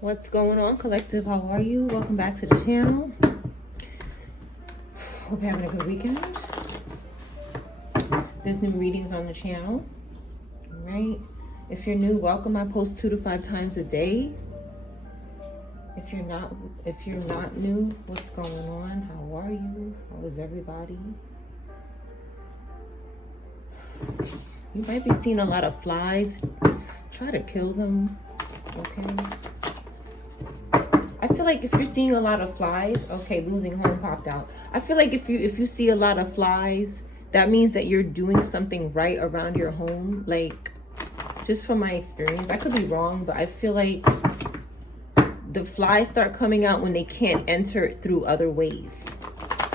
What's going on, collective? How are you? Welcome back to the channel. Hope you're having a good weekend. There's new readings on the channel. All right. If you're new, welcome. I post 2 to 5 times a day. If you're not new, what's going on? How are you? How is everybody? You might be seeing a lot of flies. Try to kill them. Okay. I feel like if you're seeing a lot of flies, okay, losing home popped out. I feel like if you see a lot of flies, that means that you're doing something right around your home. Like, just from my experience, I could be wrong, but I feel like the flies start coming out when they can't enter through other ways.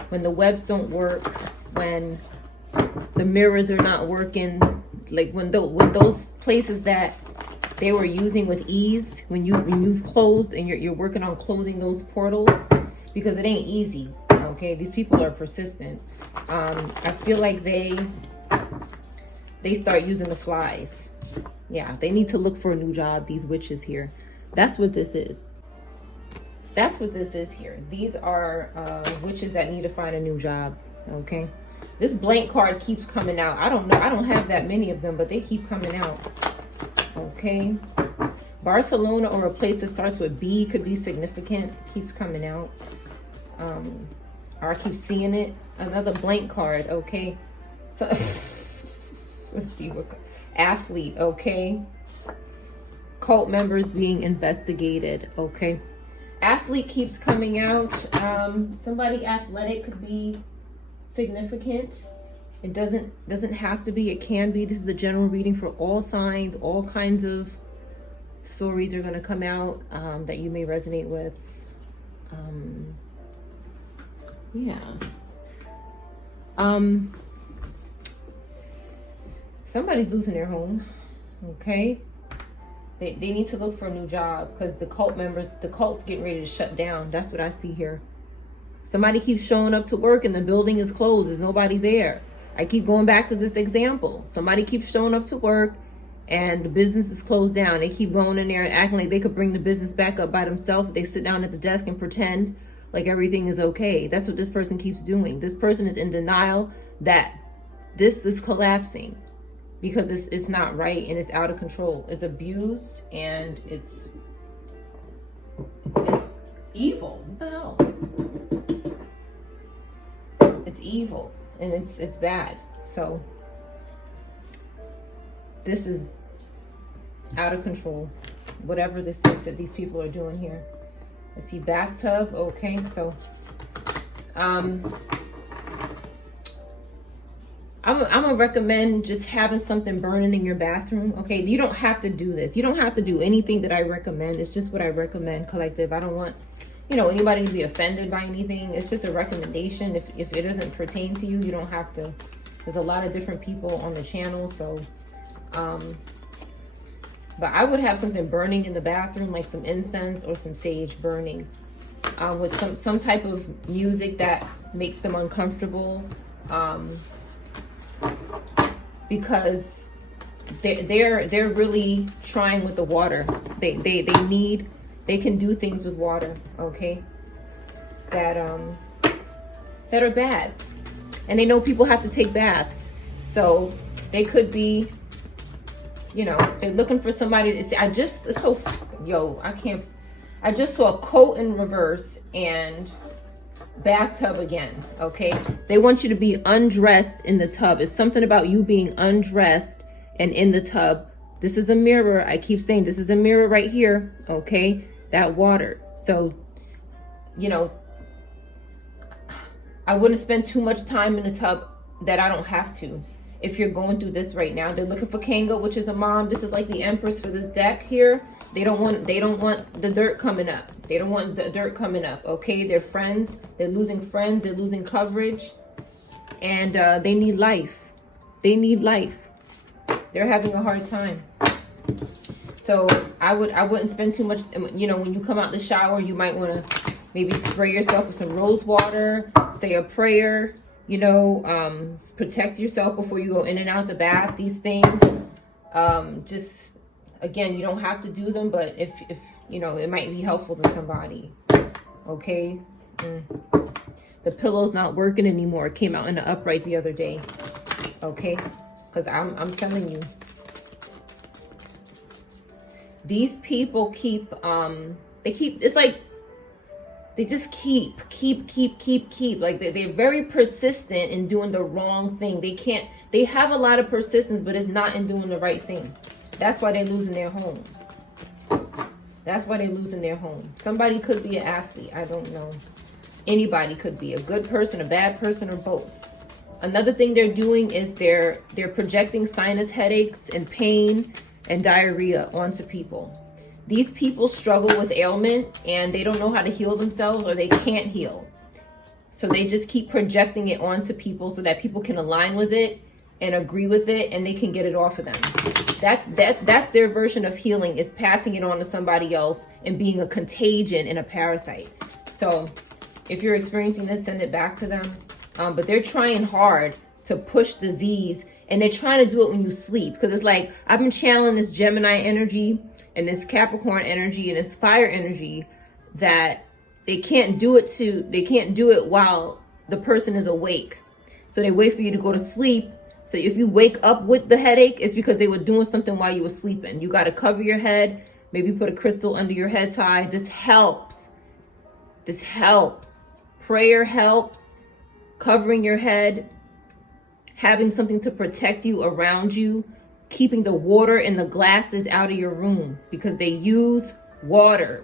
When the webs don't work, when the mirrors are not working, like when those places that they were using with ease, when you've closed and you're working on closing those portals, because it ain't easy. Okay, these people are persistent. I feel like they start using the flies. Yeah, they need to look for a new job, these witches here. That's what this is. That's what this is here. These are witches that need to find a new job. Okay, this blank card keeps coming out. I don't know, I don't have that many of them, but they keep coming out. Okay, Barcelona, or a place that starts with B, could be significant. Keeps coming out. Or I keep seeing it. Another blank card. Okay, so let's see what athlete. Okay, cult members being investigated. Okay, athlete keeps coming out. Somebody athletic could be significant. It doesn't have to be, it can be. This is a general reading for all signs. All kinds of stories are going to come out that you may resonate with. Yeah. Somebody's losing their home. Okay. They need to look for a new job, because the cult's getting ready to shut down. That's what I see here. Somebody keeps showing up to work and the building is closed. There's nobody there. I keep going back to this example. Somebody keeps showing up to work and the business is closed down. They keep going in there and acting like they could bring the business back up by themselves. They sit down at the desk and pretend like everything is okay. That's what this person keeps doing. This person is in denial that this is collapsing because it's not right and it's out of control. It's abused and it's evil. What the hell? It's evil. And it's bad. So this is out of control. Whatever this is that these people are doing here. I see bathtub. Okay, so I'm gonna recommend just having something burning in your bathroom. Okay, you don't have to do this. You don't have to do anything that I recommend. It's just what I recommend, collective. I don't want anybody to be offended by anything. It's just a recommendation. If it doesn't pertain to you, you don't have to. There's a lot of different people on the channel, so but I would have something burning in the bathroom, like some incense or some sage burning, with some type of music that makes them uncomfortable, because they're really trying with the water. They can do things with water, okay, that are bad. And they know people have to take baths. So they could be, they're looking for somebody to say, I just saw a coat in reverse and bathtub again, okay? They want you to be undressed in the tub. It's something about you being undressed and in the tub. This is a mirror. I keep saying this is a mirror right here, okay? That water. So, I wouldn't spend too much time in the tub that I don't have to. If you're going through this right now, they're looking for Kanga, which is a mom. This is like the Empress for this deck here. They don't want the dirt coming up. They don't want the dirt coming up. Okay, they're friends. They're losing friends. They're losing coverage, and they need life. They need life. They're having a hard time. So I wouldn't spend too much, when you come out the shower, you might want to maybe spray yourself with some rose water, say a prayer, protect yourself before you go in and out the bath. These things, just again, you don't have to do them, but if you know, it might be helpful to somebody. Okay. The pillow's not working anymore. It came out in the upright the other day. Okay. Because I'm telling you, these people keep, it's like, they just keep. Like they're very persistent in doing the wrong thing. They have a lot of persistence, but it's not in doing the right thing. That's why they're losing their home. That's why they're losing their home. Somebody could be an athlete. I don't know. Anybody could be a good person, a bad person, or both. Another thing they're doing is they're projecting sinus headaches and pain and diarrhea onto people. These people struggle with ailment and they don't know how to heal themselves, or they can't heal. So they just keep projecting it onto people so that people can align with it and agree with it, and they can get it off of them. That's their version of healing, is passing it on to somebody else and being a contagion and a parasite. So if you're experiencing this, send it back to them. But they're trying hard to push disease, and they're trying to do it when you sleep. Because it's like, I've been channeling this Gemini energy and this Capricorn energy and this fire energy, that they can't do it while the person is awake. So they wait for you to go to sleep. So if you wake up with the headache, it's because they were doing something while you were sleeping. You got to cover your head, maybe put a crystal under your head tie. This helps. Prayer helps. Covering your head, having something to protect you around you, keeping the water in the glasses out of your room, because they use water.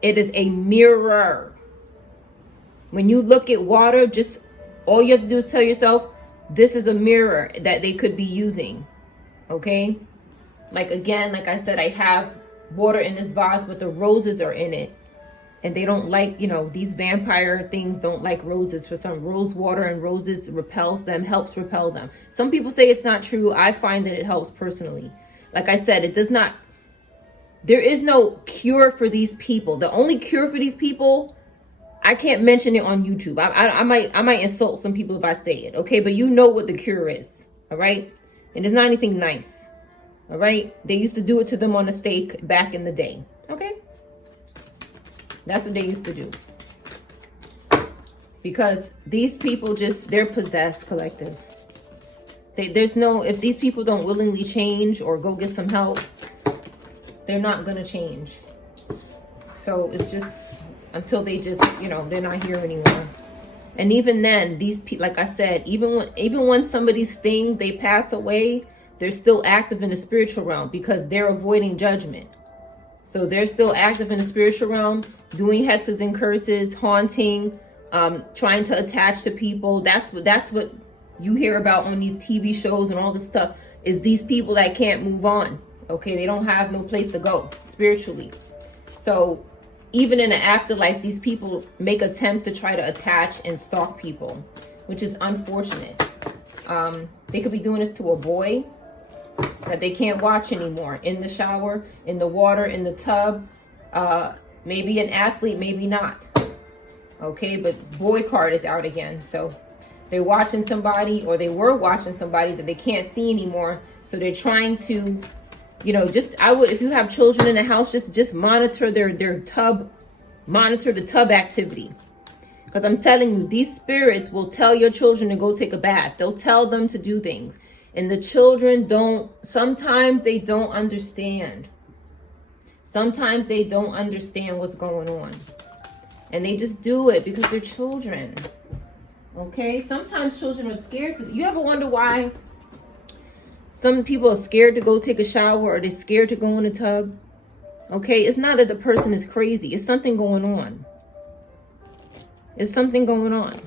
It is a mirror. When you look at water, just all you have to do is tell yourself, this is a mirror that they could be using. Okay? Like, again, like I said, I have water in this vase, but the roses are in it. And they don't like, you know, these vampire things don't like roses. For some, rose water and roses repels them, helps repel them. Some people say it's not true. I find that it helps personally. Like I said, it does not, there is no cure for these people. The only cure for these people, I can't mention it on YouTube. I might insult some people if I say it, okay? But you know what the cure is, all right? And it's not anything nice, all right? They used to do it to them on the stake back in the day, okay? That's what they used to do. Because these people they're possessed, collective. There's no, if these people don't willingly change or go get some help, they're not going to change. So it's just until they just, you know, they're not here anymore. And even then, these people, like I said, even when somebody's things, they pass away, they're still active in the spiritual realm because they're avoiding judgment. So they're still active in the spiritual realm, doing hexes and curses, haunting, trying to attach to people. That's what you hear about on these TV shows and all this stuff, is these people that can't move on. Okay, they don't have no place to go spiritually. So even in the afterlife, these people make attempts to try to attach and stalk people, which is unfortunate. They could be doing this to a boy that they can't watch anymore, in the shower, in the water, in the tub, maybe an athlete, maybe not. Okay, but boy card is out again. So they're watching somebody, or they were watching somebody that they can't see anymore. So they're trying to, you know, if you have children in the house, just monitor their tub, monitor the tub activity. Because I'm telling you, these spirits will tell your children to go take a bath. They'll tell them to do things. And the children sometimes they don't understand. Sometimes they don't understand what's going on. And they just do it because they're children. Okay? Sometimes children are scared to. You ever wonder why some people are scared to go take a shower, or they're scared to go in a tub? Okay? It's not that the person is crazy. It's something going on. It's something going on.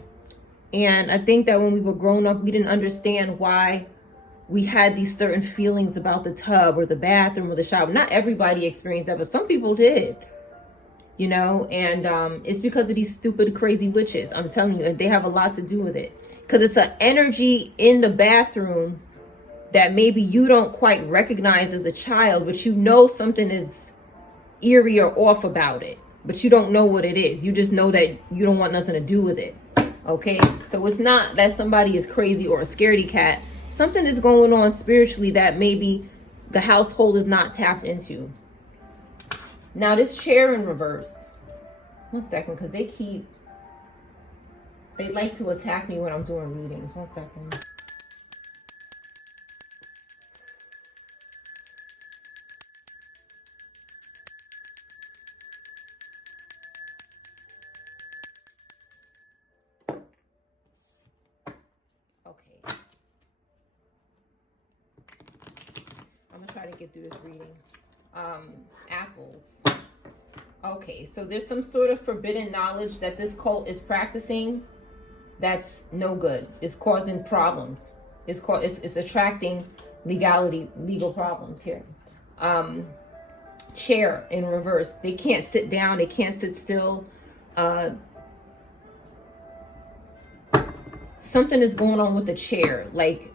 And I think that when we were growing up, we didn't understand why we had these certain feelings about the tub or the bathroom or the shower. Not everybody experienced that, but some people did, you know, and it's because of these stupid, crazy witches. I'm telling you, they have a lot to do with it, because it's an energy in the bathroom that maybe you don't quite recognize as a child, but you know something is eerie or off about it, but you don't know what it is. You just know that you don't want nothing to do with it. Okay, so it's not that somebody is crazy or a scaredy cat. Something is going on spiritually that maybe the household is not tapped into. Now this chair in reverse. One second, because they like to attack me when I'm doing readings. One second. Okay. I'm gonna try to get through this reading. Apples. Okay, so there's some sort of forbidden knowledge that this cult is practicing that's no good. It's causing problems. It's attracting legal problems here. Chair in reverse. They can't sit down. They can't sit still. Something is going on with the chair. Like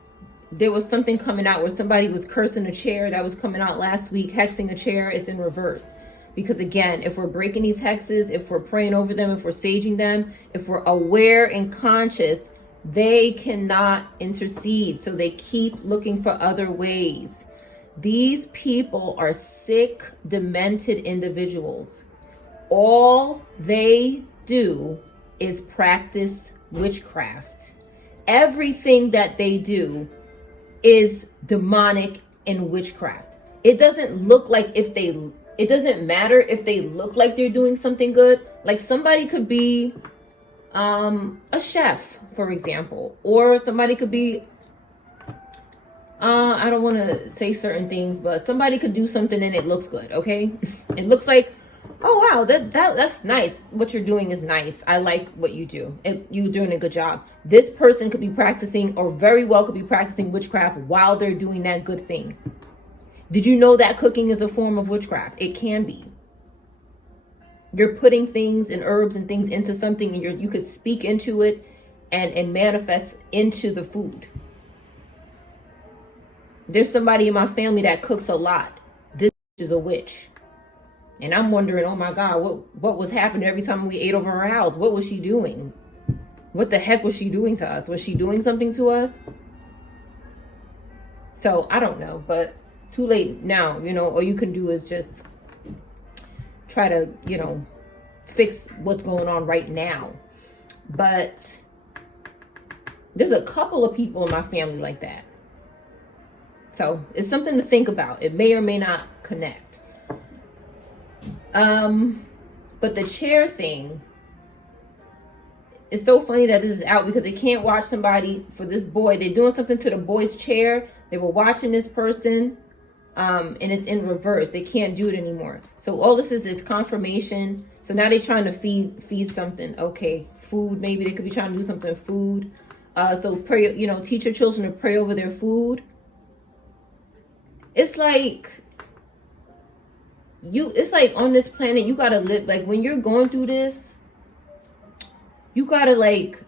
there was something coming out where somebody was cursing a chair that was coming out last week, hexing a chair. It's in reverse. Because again, if we're breaking these hexes, if we're praying over them, if we're saging them, if we're aware and conscious, they cannot intercede. So they keep looking for other ways. These people are sick, demented individuals. All they do is practice witchcraft. Everything that they do is demonic and witchcraft. It doesn't look like it doesn't matter if they look like they're doing something good. Like somebody could be a chef, for example, or somebody could be, I don't want to say certain things, but somebody could do something and it looks good. Okay. It looks like, oh, wow, that's nice. What you're doing is nice. I like what you do. You're doing a good job. This person could be practicing, or very well could be practicing witchcraft while they're doing that good thing. Did you know that cooking is a form of witchcraft? It can be. You're putting things and herbs and things into something, and you could speak into it and manifest into the food. There's somebody in my family that cooks a lot. This is a witch. And I'm wondering, oh my God, what was happening every time we ate over her house? What was she doing? What the heck was she doing to us? Was she doing something to us? So I don't know, but too late now. All you can do is just try to, fix what's going on right now. But there's a couple of people in my family like that. So it's something to think about. It may or may not connect. But the chair thing, it's so funny that this is out because they can't watch somebody for this boy. They're doing something to the boy's chair. They were watching this person, and it's in reverse. They can't do it anymore. So all this is confirmation. So now they're trying to feed something. Okay, food. Maybe they could be trying to do something food. So pray, teach your children to pray over their food. It's like on this planet, you gotta live, like when you're going through this, you gotta like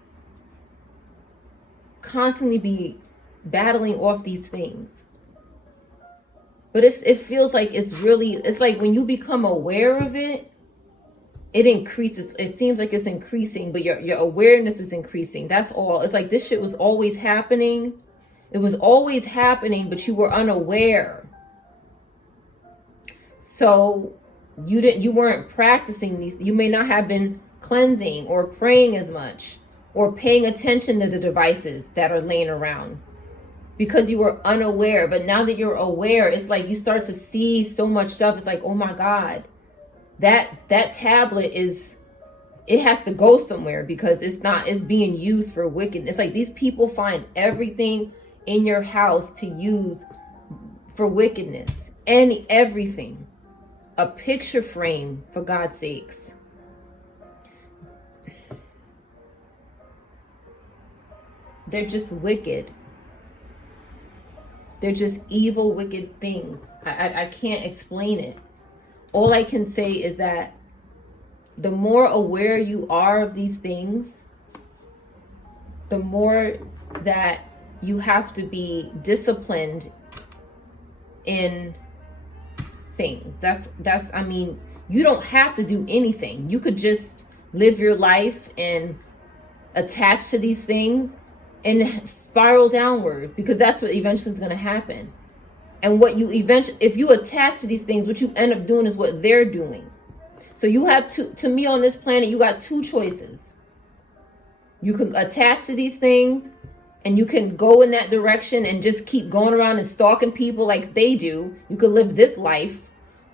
constantly be battling off these things. But it feels like it's like when you become aware of it, it increases. It seems like it's increasing, but your awareness is increasing. That's all. It's like this shit was always happening. It was always happening, but you were unaware. So you weren't practicing these. You may not have been cleansing or praying as much or paying attention to the devices that are laying around because you were unaware. But now that you're aware, it's like you start to see so much stuff. It's like, oh my God, that tablet it has to go somewhere because it's being used for wicked. It's like these people find everything in your house to use for wickedness. Everything. A picture frame, for God's sakes. They're just wicked. They're just evil, wicked things. I can't explain it. All I can say is that the more aware you are of these things, the more that you have to be disciplined in things. That's I mean, you don't have to do anything. You could just live your life and attach to these things and spiral downward, because that's what eventually is going to happen. And what you eventually, if you attach to these things, what you end up doing is what they're doing. So you have to me on this planet, you got two choices. You can attach to these things and you can go in that direction and just keep going around and stalking people like they do. You could live this life,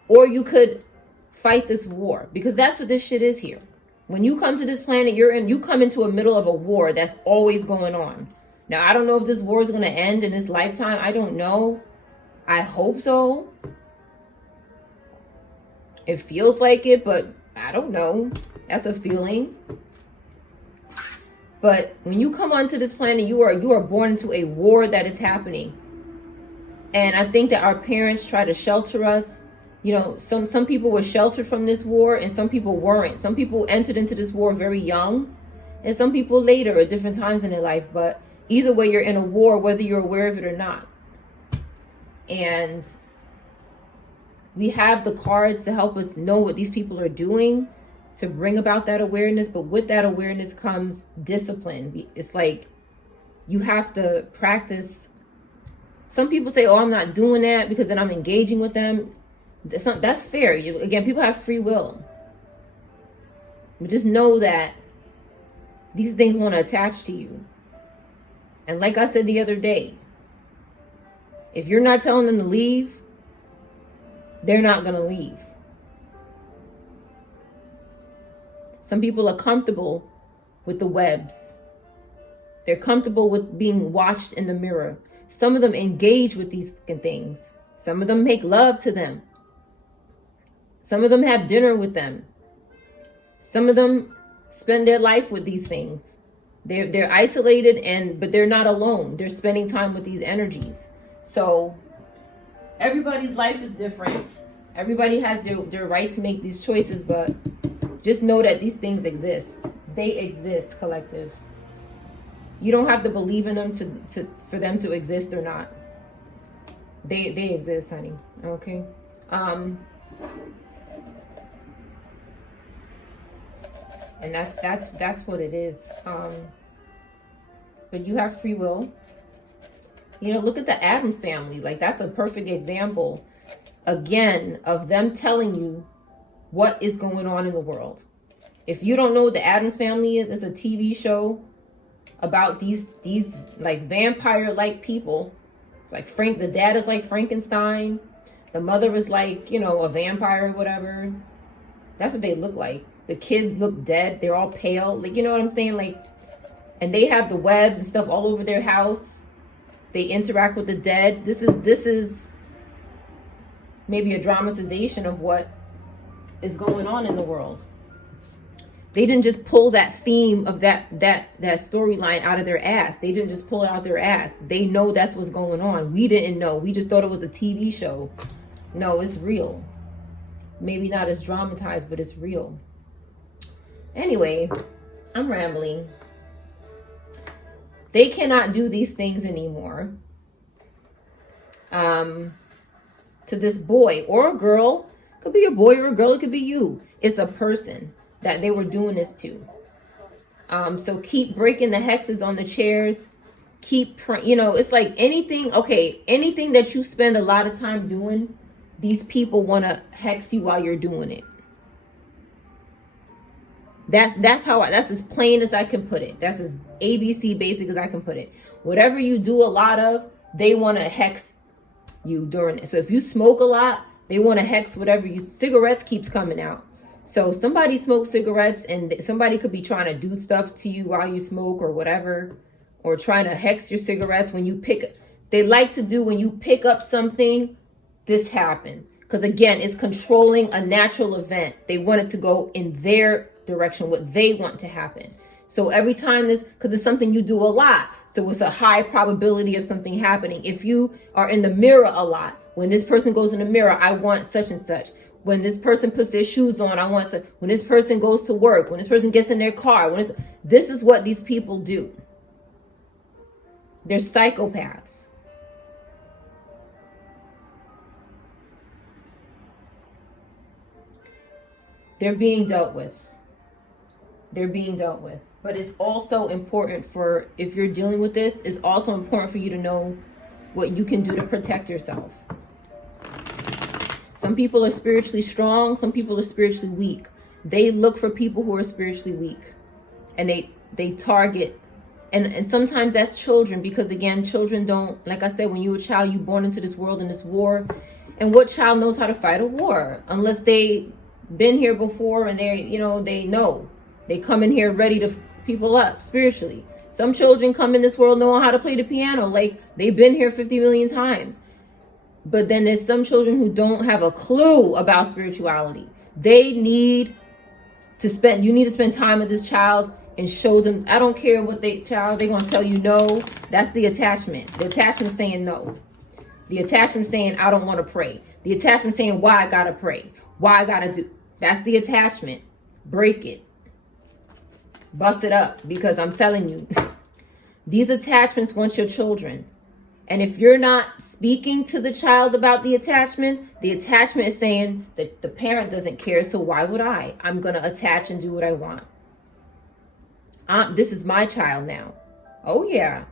or you could fight this war, because that's what this shit is here. When you come to this planet, you come into a middle of a war that's always going on. Now, I don't know if this war is going to end in this lifetime. I don't know. I hope so. It feels like it, but I don't know. That's a feeling. But when you come onto this planet, you are born into a war that is happening. And I think that our parents try to shelter us. You know, some people were sheltered from this war and some people weren't. Some people entered into this war very young and some people later at different times in their life. But either way, you're in a war, whether you're aware of it or not. And we have the cards to help us know what these people are doing, to bring about that awareness. But with that awareness comes discipline. It's like you have to practice. Some people say, oh, I'm not doing that because then I'm engaging with them. That's fair. Again, people have free will. But just know that these things want to attach to you. And like I said the other day, if you're not telling them to leave, they're not going to leave. Some people are comfortable with the webs. They're comfortable with being watched in the mirror. Some of them engage with these fucking things. Some of them make love to them. Some of them have dinner with them. Some of them spend their life with these things. They're isolated, but they're not alone. They're spending time with these energies. So everybody's life is different. Everybody has their right to make these choices, but just know that these things exist. They exist, collective. You don't have to believe in them for them to exist or not. They exist, honey. Okay. And that's what it is. But you have free will. You know, look at the Addams family. Like, that's a perfect example, again, of them telling you what is going on in the world. If you don't know what the Addams family is, it's a TV show about these like vampire-like people. Like the dad is like Frankenstein. The mother is like, you know, a vampire or whatever. That's what they look like. The kids look dead. They're all pale. Like, you know what I'm saying? Like, and they have the webs and stuff all over their house. They interact with the dead. This is maybe a dramatization of what is going on in the world. They didn't just pull that theme of that storyline out of their ass. They didn't just pull it out their ass. They know that's what's going on. We didn't know. We just thought it was a TV show. No, it's real. Maybe not as dramatized, but it's real. Anyway, I'm rambling. They cannot do these things anymore. To this boy or a girl. Could be a boy or a girl. It could be you. It's a person that they were doing this to. So keep breaking the hexes on the chairs. It's like anything. Okay, anything that you spend a lot of time doing, these people want to hex you while you're doing it. That's as plain as I can put it. That's as ABC basic as I can put it. Whatever you do a lot of, they want to hex you during it. So if you smoke a lot, they want to hex whatever cigarettes keeps coming out. So somebody smokes cigarettes and somebody could be trying to do stuff to you while you smoke or whatever, or trying to hex your cigarettes when you they like to do when you pick up something, this happens. Because again, it's controlling a natural event. They want it to go in their direction, what they want to happen. So every time because it's something you do a lot, so it's a high probability of something happening. If you are in the mirror a lot, when this person goes in the mirror, I want such and such. When this person puts their shoes on, I want such. When this person goes to work, when this person gets in their car, this is what these people do. They're psychopaths. They're being dealt with. They're being dealt with. But it's also important if you're dealing with this, it's also important for you to know what you can do to protect yourself. Some people are spiritually strong. Some people are spiritually weak. They look for people who are spiritually weak, and they target. And sometimes that's children, because again, children don't, like I said, when you're a child, you're born into this world, in this war. And what child knows how to fight a war unless they been here before and they know. They come in here ready to people up spiritually. Some children come in this world knowing how to play the piano, like they've been here 50 million times. But then there's some children who don't have a clue about spirituality. You need to spend time with this child and show them. I don't care what they're going to tell you no. That's the attachment. The attachment saying no. The attachment saying, I don't want to pray. The attachment saying, why I got to pray. Why I got to do. That's the attachment. Break it. Bust it up, because I'm telling you, these attachments want your children. And if you're not speaking to the child about the attachment is saying that the parent doesn't care, so why would I? I'm going to attach and do what I want. This is my child now. Oh, yeah.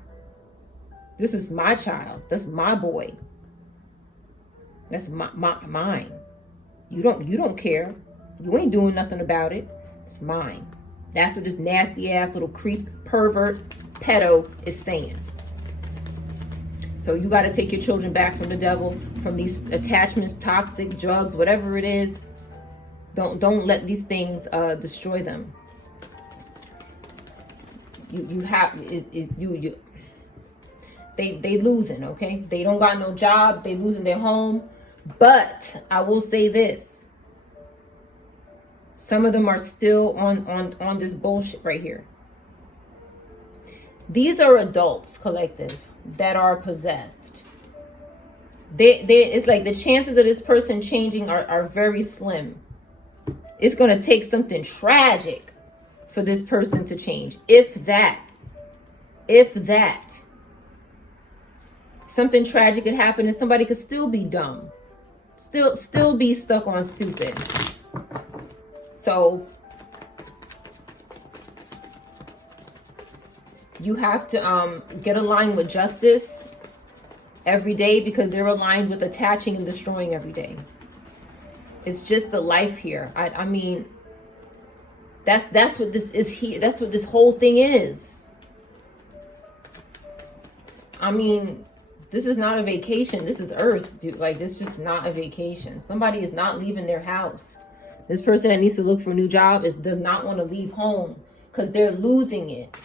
This is my child. That's my boy. That's mine. You don't care. You ain't doing nothing about it. It's mine. That's what this nasty ass little creep, pervert, pedo is saying. So you got to take your children back from the devil, from these attachments, toxic drugs, whatever it is. Don't let these things destroy them. They losing, okay? They don't got no job. They losing their home. But I will say this. Some of them are still on this bullshit right here. These are adults, collective, that are possessed. It's like the chances of this person changing are very slim. It's going to take something tragic for this person to change. If that. Something tragic could happen and somebody could still be dumb. Still be stuck on stupid. So you have to get aligned with justice every day, because they're aligned with attaching and destroying every day. It's just the life here. I mean, that's what this is here. That's what this whole thing is. I mean, this is not a vacation. This is Earth, dude. Like, this is just not a vacation. Somebody is not leaving their house. This person that needs to look for a new job does not want to leave home because they're losing it.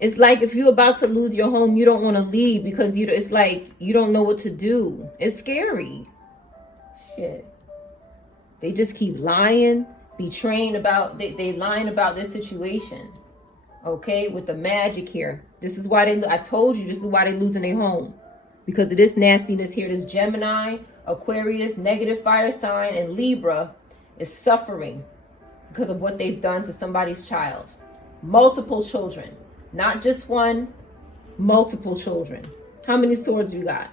It's like if you're about to lose your home, you don't want to leave because it's like you don't know what to do. It's scary. Shit. They just keep lying, betraying about, they lying about their situation. Okay, with the magic here. This is why I told you, this is why they're losing their home. Because of this nastiness here. This Gemini, Aquarius, negative fire sign, and Libra is suffering because of what they've done to somebody's child. Multiple children. Not just one, multiple children. How many swords we got?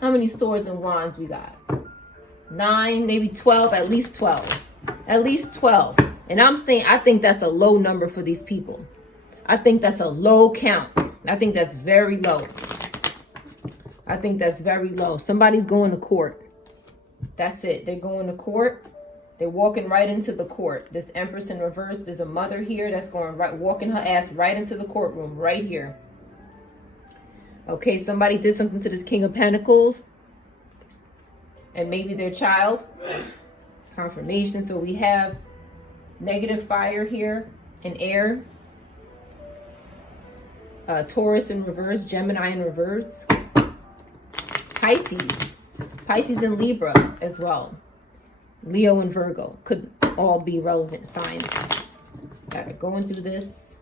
How many swords and wands we got? 9, maybe 12, at least 12. At least 12. And I'm saying, I think that's a low number for these people. I think that's a low count. I think that's very low. I think that's very low. Somebody's going to court. That's it. They're going to court. They're walking right into the court. This Empress in reverse. There's a mother here that's going right, walking her ass right into the courtroom, right here. Okay, somebody did something to this King of Pentacles. And maybe their child. Confirmation. So we have negative fire here and air. Taurus in reverse, Gemini in reverse. Pisces and Libra as well. Leo and Virgo could all be relevant signs. Got it, going through this.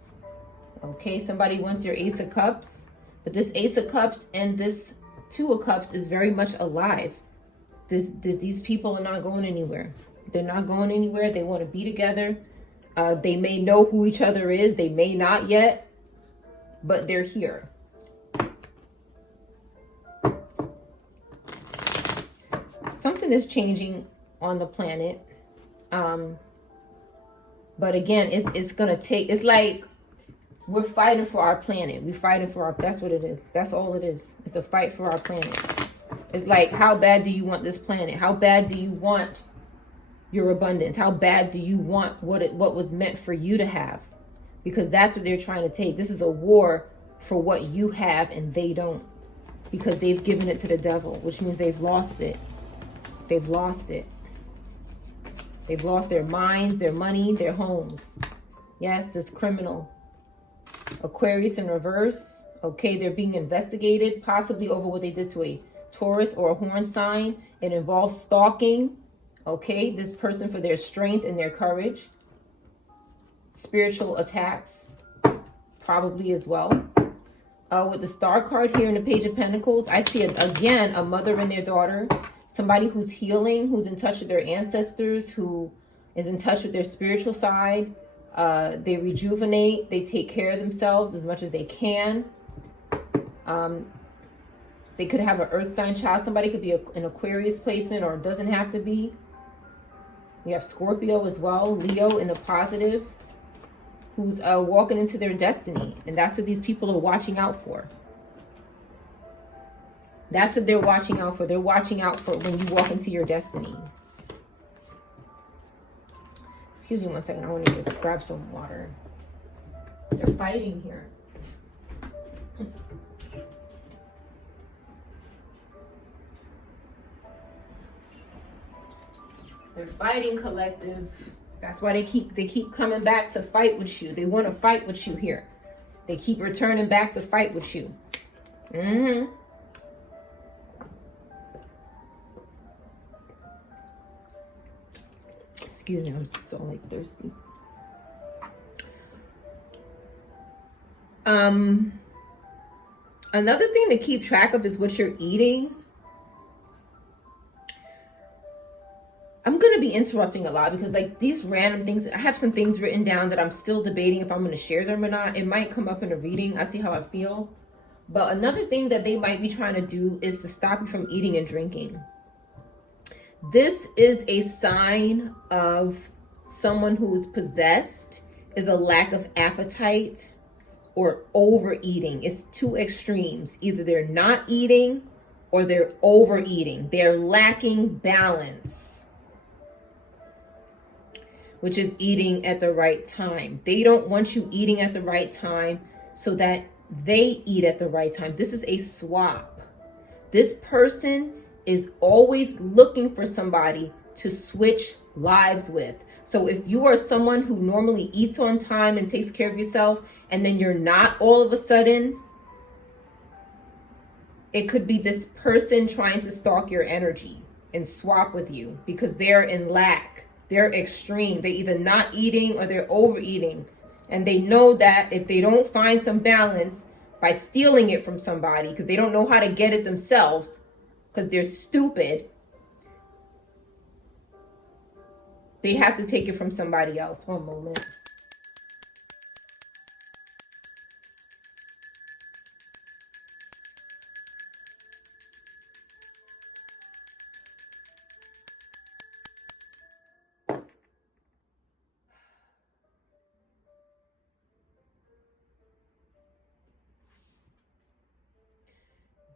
Okay, somebody wants your Ace of Cups. But this Ace of Cups and this Two of Cups is very much alive. These people are not going anywhere. They're not going anywhere. They want to be together. They may know who each other is. They may not yet. But they're here. Something is changing on the planet. But again, it's going to take... It's like We're fighting for our planet. We're fighting for our, that's what it is. That's all it is. It's a fight for our planet. It's like, how bad do you want this planet? How bad do you want your abundance? How bad do you want what was meant for you to have? Because that's what they're trying to take. This is a war for what you have and they don't. Because they've given it to the devil, which means they've lost it. They've lost it. They've lost their minds, their money, their homes. Yes, this criminal. Aquarius in reverse. Okay, they're being investigated, possibly over what they did to a Taurus or a horn sign. It involves stalking. Okay, this person for their strength and their courage. Spiritual attacks, probably as well. With the star card here in the Page of Pentacles, I see, again, a mother and their daughter. Somebody who's healing, who's in touch with their ancestors, who is in touch with their spiritual side. They rejuvenate. They take care of themselves as much as they can. They could have an earth sign child. Somebody could be an Aquarius placement, or it doesn't have to be. We have Scorpio as well. Leo in the positive, who's walking into their destiny. And that's what these people are watching out for. That's what they're watching out for. They're watching out for when you walk into your destiny. Excuse me 1 second. I want to grab some water. They're fighting here. They're fighting, collective. That's why they keep coming back to fight with you. They want to fight with you here. They keep returning back to fight with you. Excuse me, I'm so thirsty. Another thing to keep track of is what you're eating. I'm going to be interrupting a lot because like these random things, I have some things written down that I'm still debating if I'm going to share them or not. It might come up in a reading. I see how I feel. But another thing that they might be trying to do is to stop you from eating and drinking. This is a sign of someone who is possessed, is a lack of appetite or overeating. It's two extremes. Either they're not eating or they're overeating. They're lacking balance, which is eating at the right time. They don't want you eating at the right time so that they eat at the right time. This is a swap. This person is always looking for somebody to switch lives with. So if you are someone who normally eats on time and takes care of yourself, and then you're not all of a sudden, it could be this person trying to stalk your energy and swap with you because they're in lack. They're extreme. They're either not eating or they're overeating. And they know that if they don't find some balance by stealing it from somebody, because they don't know how to get it themselves, because they're stupid, they have to take it from somebody else. One moment.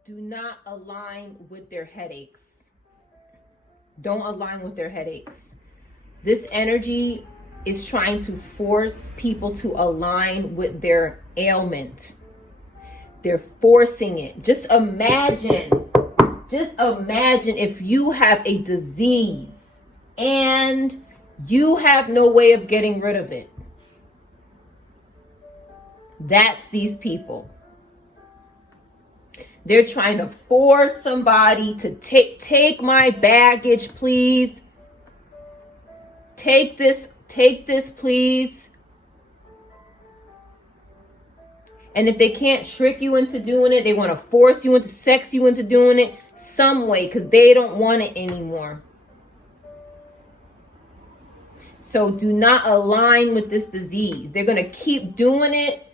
Do not align with their headaches. Don't align with their headaches. This energy is trying to force people to align with their ailment. They're forcing it. Just imagine if you have a disease and you have no way of getting rid of it. That's these people. They're trying to force somebody to take my baggage, please. Take this, please. And if they can't trick you into doing it, they want to force you into, sex you into doing it some way because they don't want it anymore. So do not align with this disease. They're going to keep doing it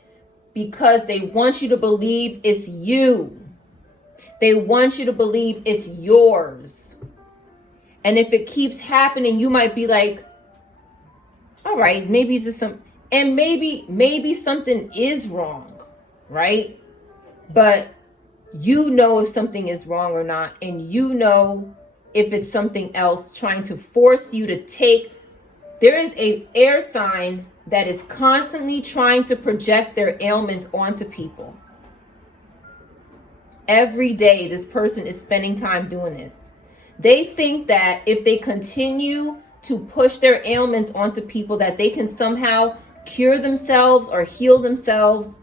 because they want you to believe it's you. They want you to believe it's yours. And if it keeps happening, you might be like, all right, maybe it's just some, And maybe something is wrong, right? But you know if something is wrong or not, and you know if it's something else trying to force you to take. There is a air sign that is constantly trying to project their ailments onto people. Every day, this person is spending time doing this. They think that if they continue to push their ailments onto people, that they can somehow cure themselves or heal themselves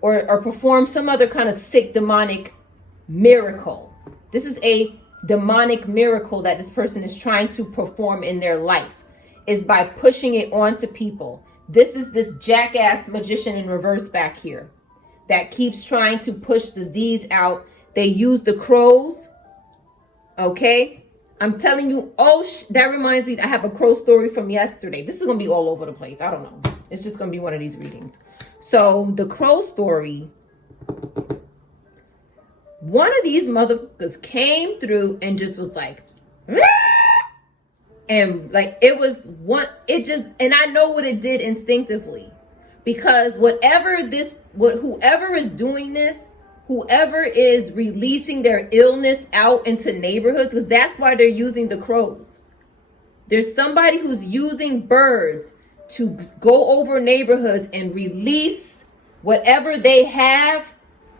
or perform some other kind of sick demonic miracle. This is a demonic miracle that this person is trying to perform in their life, is by pushing it onto people. This is this jackass magician in reverse back here that keeps trying to push disease out. They use the crows. Okay. I'm telling you, that reminds me, I have a crow story from yesterday. This is going to be all over the place. I don't know. It's just going to be one of these readings. So the crow story, one of these motherfuckers came through and just was like, "Rah!" And like, and I know what it did instinctively, because whoever is doing this, whoever is releasing their illness out into neighborhoods, because that's why they're using the crows. There's somebody who's using birds to go over neighborhoods and release whatever they have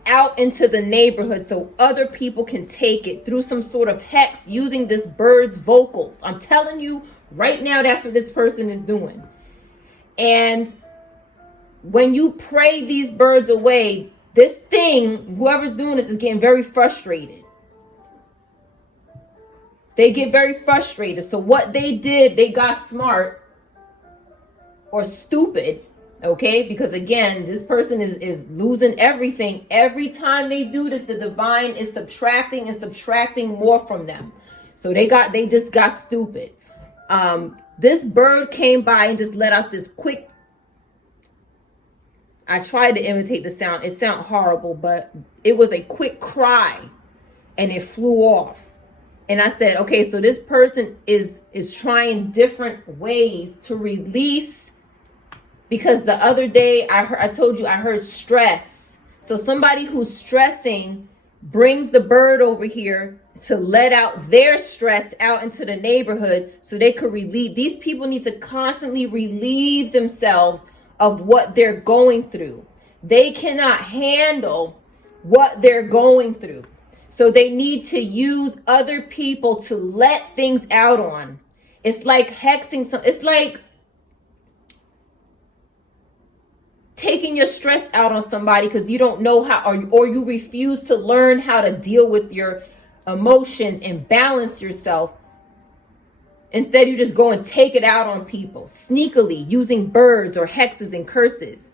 out into the neighborhood so other people can take it through some sort of hex using this bird's vocals. I'm telling you right now, that's what this person is doing. And when you pray these birds away, this thing, whoever's doing this, is getting very frustrated. They get very frustrated. So what they did, they got smart or stupid, okay? Because again, this person is losing everything. Every time they do this, the divine is subtracting and subtracting more from them. So they just got stupid. This bird came by and just let out this quick, I tried to imitate the sound. It sounded horrible, but it was a quick cry and it flew off. And I said, okay, so this person is trying different ways to release, because the other day I told you I heard stress. So somebody who's stressing brings the bird over here to let out their stress out into the neighborhood so they could relieve. These people need to constantly relieve themselves of what they're going through. They cannot handle what they're going through. So they need to use other people to let things out on. It's like hexing it's like taking your stress out on somebody because you don't know how, or you refuse to learn how to deal with your emotions and balance yourself. Instead, you just go and take it out on people sneakily using birds or hexes and curses.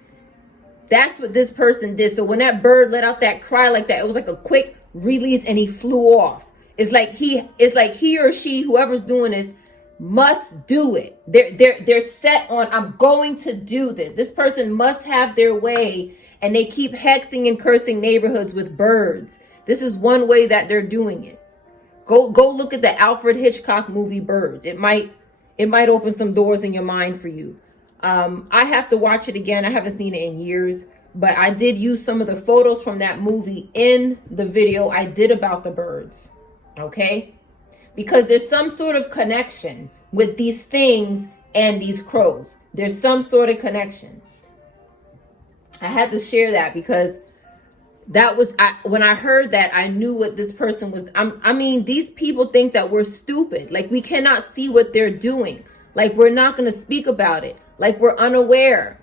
That's what this person did. So when that bird let out that cry like that, it was like a quick release and he flew off. It's like he or she, whoever's doing this, must do it. They're set on, I'm going to do this. This person must have their way, and they keep hexing and cursing neighborhoods with birds. This is one way that they're doing it. Go look at the Alfred Hitchcock movie Birds. It might open some doors in your mind for you. I have to watch it again. I haven't seen it in years, but I did use some of the photos from that movie in the video I did about the birds. Okay? Because there's some sort of connection with these things and these crows. There's some sort of connection. I had to share that because that was, when I heard that, I knew what this person was. I mean, these people think that we're stupid. Like, we cannot see what they're doing. Like, we're not going to speak about it. Like, we're unaware.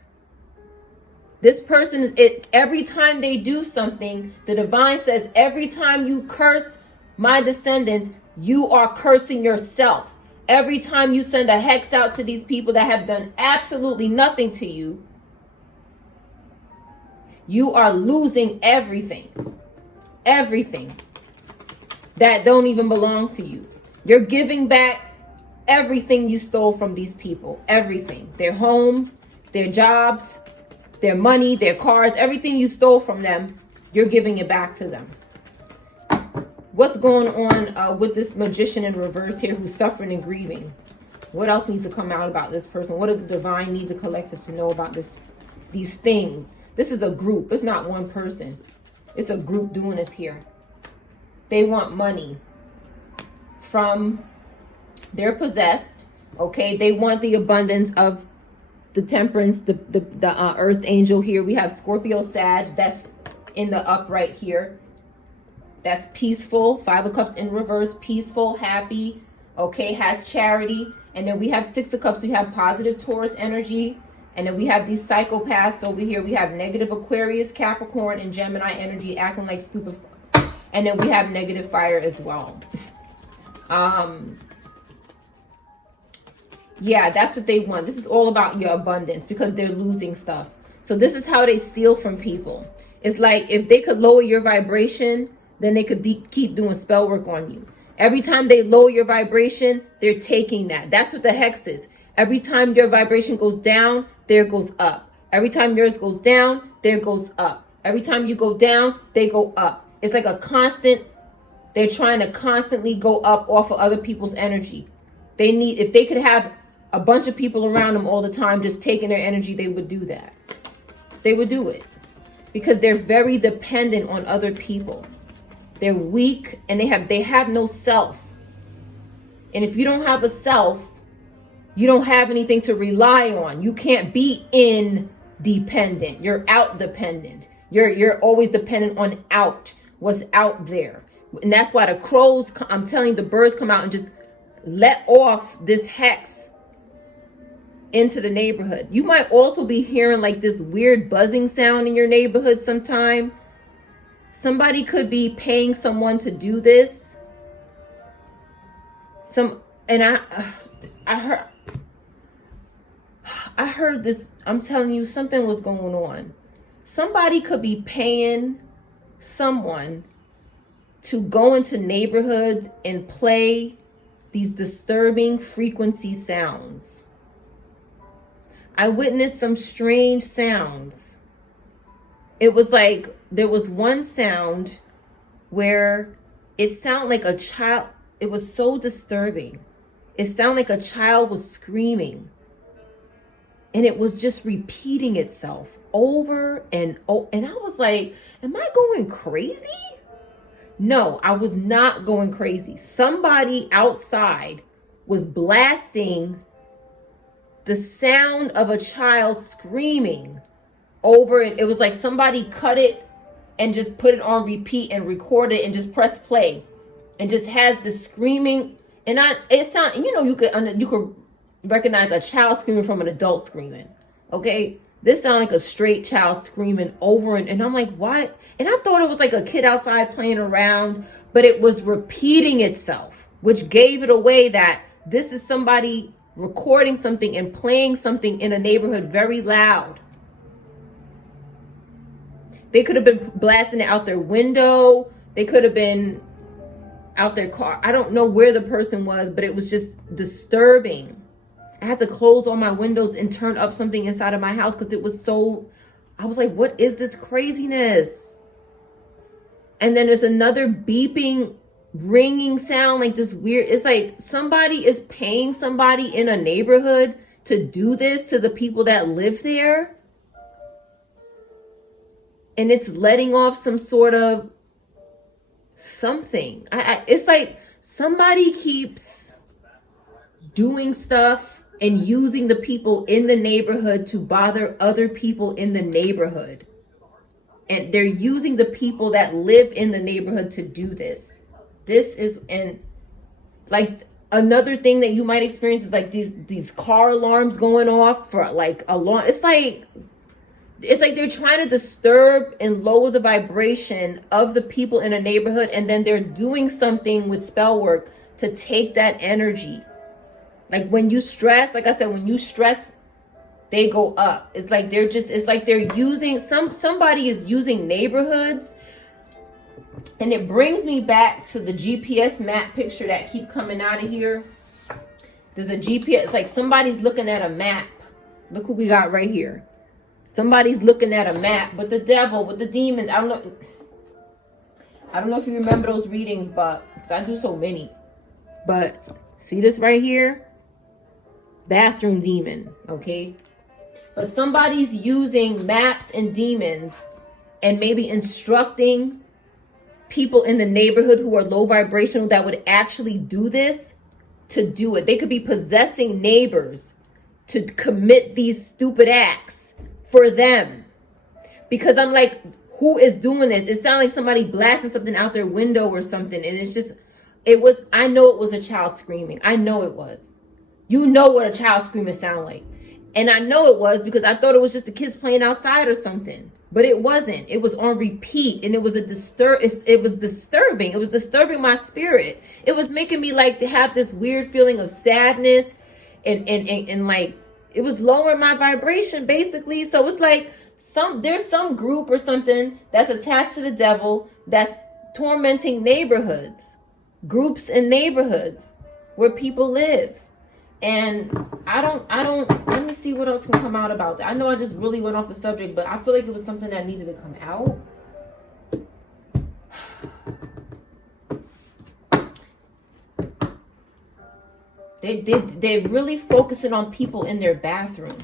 This person every time they do something, the divine says, every time you curse my descendants, you are cursing yourself. Every time you send a hex out to these people that have done absolutely nothing to you, you are losing everything. Everything that don't even belong to you. You're giving back everything you stole from these people. Everything. Their homes, their jobs, their money, their cars, everything you stole from them, you're giving it back to them. What's going on with this magician in reverse here who's suffering and grieving? What else needs to come out about this person? What does the divine need the collective to know about these things? This is a group. It's not one person. It's a group doing this here. They want money from, they're possessed. Okay, they want the abundance of the temperance, the earth angel here. We have Scorpio Sag, that's in the upright here. That's peaceful. 5 of Cups in reverse, peaceful, happy, okay, has charity. And then we have 6 of Cups, we have positive Taurus energy. And then we have these psychopaths over here. We have negative Aquarius, Capricorn, and Gemini energy acting like stupid fucks. And then we have negative fire as well. Yeah, that's what they want. This is all about your abundance because they're losing stuff. So this is how they steal from people. It's like if they could lower your vibration, then they could keep doing spell work on you. Every time they lower your vibration, they're taking that. That's what the hex is. Every time your vibration goes down, there goes up. Every time yours goes down, there goes up. Every time you go down, they go up. It's like a constant, they're trying to constantly go up off of other people's energy. They need, if they could have a bunch of people around them all the time just taking their energy, they would do that. They would do it because they're very dependent on other people. They're weak and they have no self. And if you don't have a self, you don't have anything to rely on. You can't be independent. You're out dependent. You're always dependent on what's out there. And that's why the crows, I'm telling you, the birds come out and just let off this hex into the neighborhood. You might also be hearing like this weird buzzing sound in your neighborhood sometime. Somebody could be paying someone to do this. I heard this, I'm telling you, something was going on. Somebody could be paying someone to go into neighborhoods and play these disturbing frequency sounds. I witnessed some strange sounds. It was like, there was one sound where it sounded like a child. It was so disturbing. It sounded like a child was screaming. And it was just repeating itself over and over. And I was like, am I going crazy? No, I was not going crazy. Somebody outside was blasting the sound of a child screaming over it. It was like somebody cut it and just put it on repeat and record it and just press play and just has this screaming. And it sound, you could recognize a child screaming from an adult screaming. Okay, this sounded like a straight child screaming over and I'm like, what? And I thought it was like a kid outside playing around, but it was repeating itself, which gave it away that this is somebody recording something and playing something in a neighborhood very loud. They could have been blasting it out their window. They could have been out their car. I don't know where the person was, but it was just disturbing. I had to close all my windows and turn up something inside of my house because it was so, I was like, what is this craziness? And then there's another beeping, ringing sound, like this weird, it's like somebody is paying somebody in a neighborhood to do this to the people that live there. And it's letting off some sort of something. It's like somebody keeps doing stuff and using the people in the neighborhood to bother other people in the neighborhood. And they're using the people that live in the neighborhood to do this. This is, and like another thing that you might experience is like these car alarms going off for like a long, it's like they're trying to disturb and lower the vibration of the people in a neighborhood. And then they're doing something with spell work to take that energy. Like when you stress, like I said, when you stress, they go up. It's like they're using, somebody is using neighborhoods. And it brings me back to the GPS map picture that keep coming out of here. There's a GPS, it's like somebody's looking at a map. Look who we got right here. Somebody's looking at a map with the devil, with the demons. I don't know if you remember those readings, but 'cause I do so many. But see this right here? bathroom demon, okay? But somebody's using maps and demons and maybe instructing people in the neighborhood who are low vibrational that would actually do this to do it. They could be possessing neighbors to commit these stupid acts for them. Because I'm like, who is doing this? It sounded like somebody blasting something out their window or something. And it's just, I know it was a child screaming. I know it was. You know what a child screaming sound like. And I know it was because I thought it was just the kids playing outside or something. But it wasn't. It was on repeat, and it was it was disturbing. It was disturbing my spirit. It was making me like to have this weird feeling of sadness, and like it was lowering my vibration basically. So it's like there's some group or something that's attached to the devil that's tormenting neighborhoods, groups and neighborhoods where people live. And I don't, let me see what else can come out about that. I know I just really went off the subject, but I feel like it was something that needed to come out. They're really focusing on people in their bathroom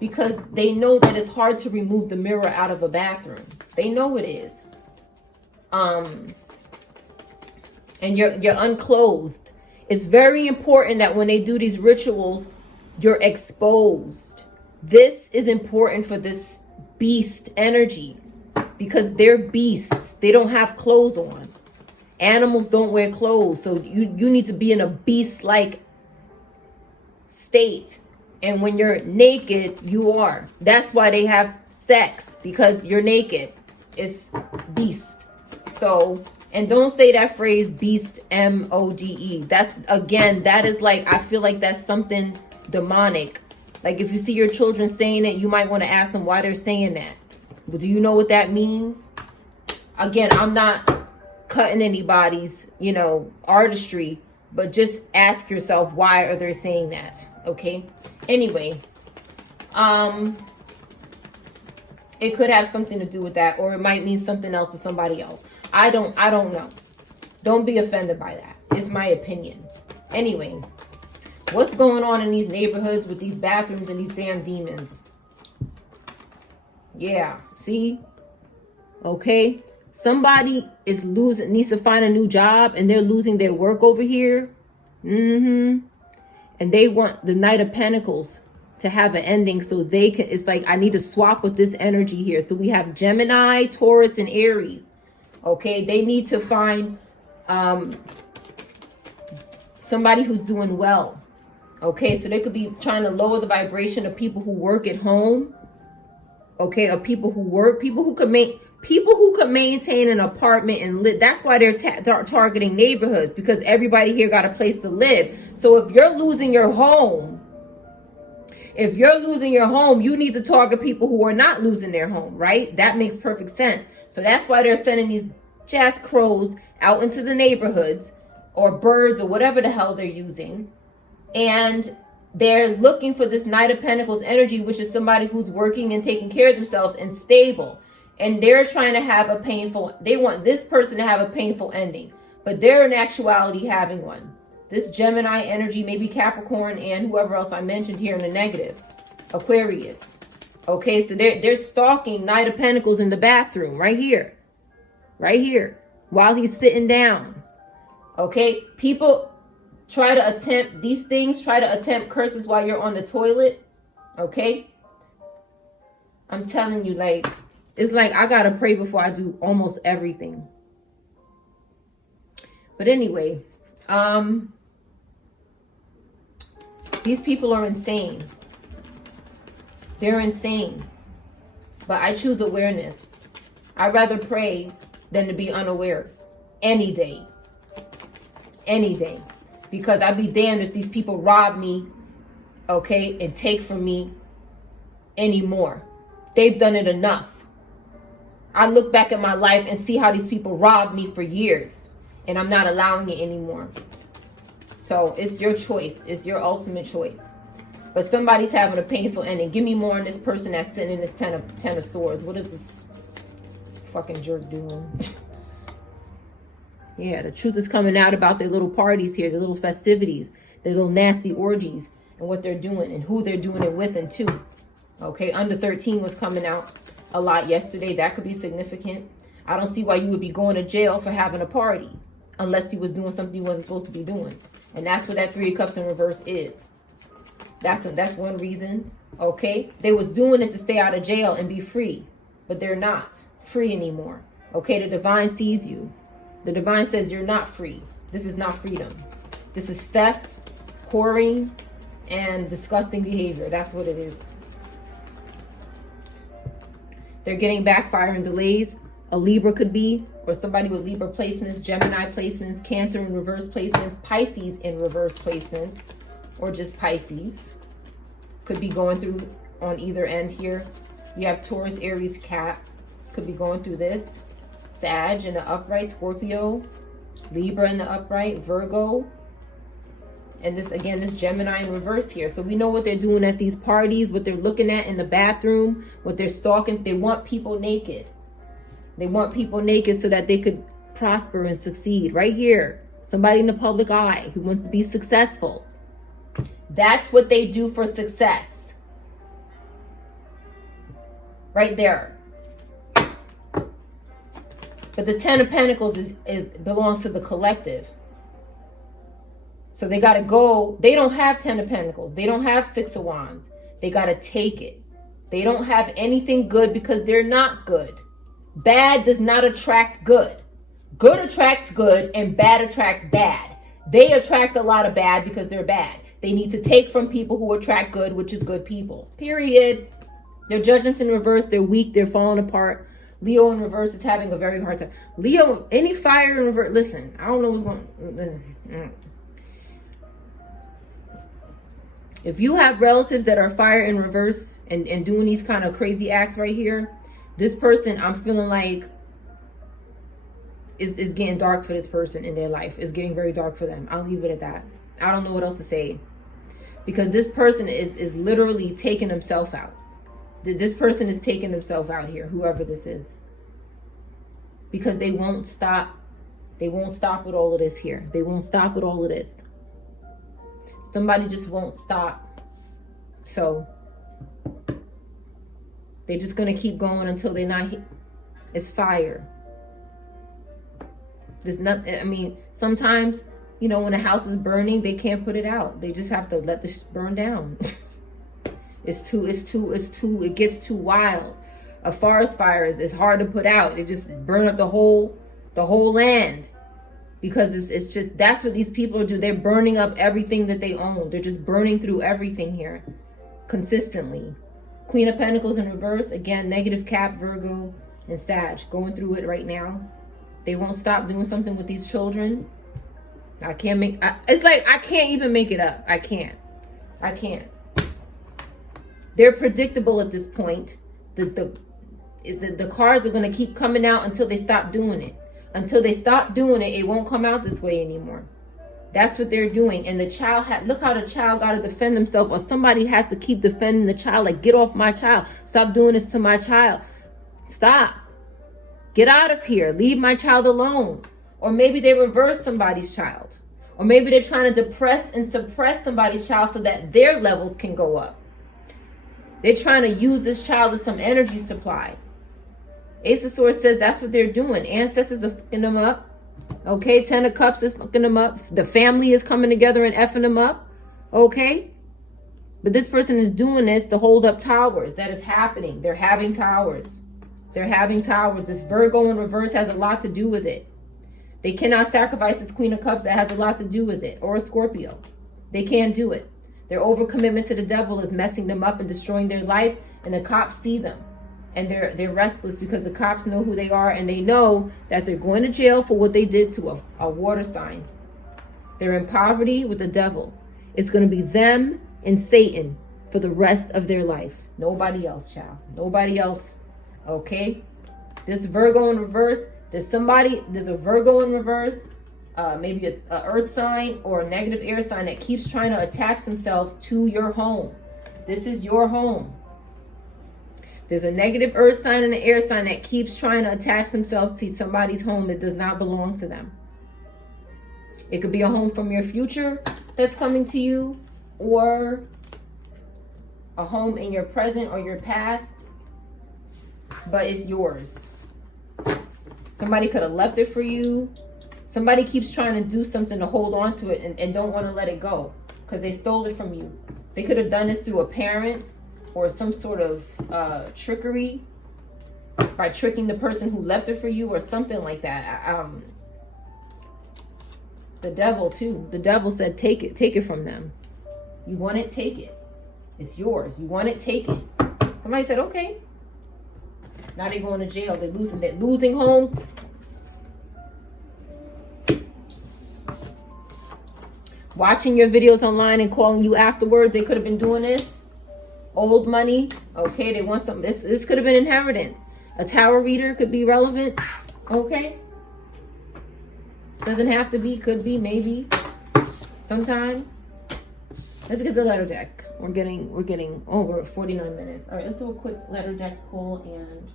because they know that it's hard to remove the mirror out of a bathroom. They know it is. And you're unclothed. It's very important that when they do these rituals, you're exposed. This is important for this beast energy because they're beasts. They don't have clothes on. Animals don't wear clothes. So you need to be in a beast-like state. And when you're naked, you are. That's why they have sex, because you're naked. It's beast. So... and don't say that phrase beast, M-O-D-E. That's, again, that is like, I feel like that's something demonic. Like if you see your children saying it, you might want to ask them why they're saying that. But do you know what that means? Again, I'm not cutting anybody's, artistry, but just ask yourself, why are they saying that? Okay. Anyway, it could have something to do with that, or it might mean something else to somebody else. I don't know. Don't be offended by that. It's my opinion. Anyway, what's going on in these neighborhoods with these bathrooms and these damn demons? Yeah, see? Okay. Somebody needs to find a new job and they're losing their work over here. And they want the Knight of Pentacles to have an ending so they can, it's like, I need to swap with this energy here. So we have Gemini, Taurus, and Aries. Okay, they need to find somebody who's doing well. Okay, so they could be trying to lower the vibration of people who work at home. Okay, of people who work, people who can maintain an apartment and live. That's why they're targeting neighborhoods, because everybody here got a place to live. So if you're losing your home, you need to target people who are not losing their home, right? That makes perfect sense. So that's why they're sending these jazz crows out into the neighborhoods, or birds, or whatever the hell they're using. And they're looking for this Knight of Pentacles energy, which is somebody who's working and taking care of themselves and stable. And they're trying to have they want this person to have a painful ending, but they're in actuality having one. This Gemini energy, maybe Capricorn, and whoever else I mentioned here in the negative, Aquarius. Okay, so they're stalking Knight of Pentacles in the bathroom right here, while he's sitting down. Okay, people try to attempt curses while you're on the toilet. Okay, I'm telling you, like, it's like I gotta pray before I do almost everything. But anyway, these people are insane. They're insane. But I choose awareness. I'd rather pray than to be unaware. Any day. Any day. Because I'd be damned if these people rob me, okay, and take from me anymore. They've done it enough. I look back at my life and see how these people robbed me for years. And I'm not allowing it anymore. So it's your choice. It's your ultimate choice. But somebody's having a painful ending. Give me more on this person that's sitting in this ten of swords. What is this fucking jerk doing? Yeah, the truth is coming out about their little parties here, their little festivities, their little nasty orgies. and what they're doing and who they're doing it with and to. Okay, under 13 was coming out a lot yesterday. That could be significant. I don't see why you would be going to jail for having a party unless he was doing something he wasn't supposed to be doing. And that's what that 3 of Cups in reverse is. That's one reason. Okay, they was doing it to stay out of jail and be free, but they're not free anymore. Okay, the divine sees you. The divine says you're not free. This is not freedom. This is theft, whoring, and disgusting behavior. That's what it is. They're getting backfire and delays. A Libra could be, or somebody with Libra placements, Gemini placements, Cancer in reverse placements, Pisces in reverse placements, or just Pisces. Could be going through on either end here. You have Taurus, Aries, Cap. Could be going through this. Sag in the upright, Scorpio, Libra in the upright, Virgo. And this, again, this Gemini in reverse here. So we know what they're doing at these parties, what they're looking at in the bathroom, what they're stalking. They want people naked. They want people naked so that they could prosper and succeed. Right here, somebody in the public eye who wants to be successful. That's what they do for success. Right there. But the 10 of Pentacles belongs to the collective. So they got to go. They don't have 10 of Pentacles. They don't have 6 of Wands. They got to take it. They don't have anything good because they're not good. Bad does not attract good. Good attracts good and bad attracts bad. They attract a lot of bad because they're bad. They need to take from people who attract good, which is good people. Period. Their judgments in reverse. They're weak. They're falling apart. Leo in reverse is having a very hard time. Leo, any fire in reverse. Listen, I don't know what's going on. If you have relatives that are fire in reverse and doing these kind of crazy acts right here, this person, I'm feeling like is getting dark for this person in their life. It's getting very dark for them. I'll leave it at that. I don't know what else to say. Because this person is literally taking himself out. This person is taking himself out here, whoever this is. Because they won't stop. They won't stop with all of this here. They won't stop with all of this. Somebody just won't stop. So they're just going to keep going until they're not. It's fire. There's nothing. I mean, sometimes, you know, when a house is burning, they can't put it out. They just have to let this burn down. It gets too wild. A forest fire is hard to put out. It just burn up the whole land. Because it's just, that's what these people do. They're burning up everything that they own. They're just burning through everything here consistently. Queen of Pentacles in reverse. Again, negative Cap, Virgo, and Sag. Going through it right now. They won't stop doing something with these children. It's like I can't even make it up. I can't. They're predictable at this point. The cards are going to keep coming out until they stop doing it. Until they stop doing it, it won't come out this way anymore. That's what they're doing. And the child look how the child got to defend themselves, or somebody has to keep defending the child. Like, get off my child. Stop doing this to my child. Stop. Get out of here. Leave my child alone. Or maybe they reverse somebody's child. Or maybe they're trying to depress and suppress somebody's child so that their levels can go up. They're trying to use this child as some energy supply. Ace of Swords says that's what they're doing. Ancestors are fucking them up. Okay, 10 of Cups is fucking them up. The family is coming together and effing them up. Okay? But this person is doing this to hold up towers. That is happening. They're having towers. They're having towers. This Virgo in reverse has a lot to do with it. They cannot sacrifice this Queen of Cups. That has a lot to do with it. Or a Scorpio. They can't do it. Their overcommitment to the devil is messing them up and destroying their life. And the cops see them. And they're restless because the cops know who they are. And they know that they're going to jail for what they did to a water sign. They're in poverty with the devil. It's going to be them and Satan for the rest of their life. Nobody else, child. Nobody else. Okay? This Virgo in reverse. There's a Virgo in reverse. Maybe a earth sign or a negative air sign that keeps trying to attach themselves to your home. This is your home. There's a negative earth sign and an air sign that keeps trying to attach themselves to somebody's home that does not belong to them. It could be a home from your future that's coming to you. or a home in your present or your past, but it's yours. Somebody could have left it for you. Somebody keeps trying to do something to hold on to it and don't want to let it go because they stole it from you. They could have done this through a parent or some sort of trickery by tricking the person who left it for you or something like that. The devil too. The devil said, take it from them. You want it, take it. It's yours. You want it, take it. Somebody said, okay. Now they're going to jail. They're losing home. Watching your videos online and calling you afterwards. They could have been doing this. Old money. Okay, they want something. This could have been inheritance. A tarot reader could be relevant. Okay. Doesn't have to be. Could be. Maybe. Sometimes. Let's get the letter deck. We're getting over 49 minutes. All right, let's do a quick letter deck pull and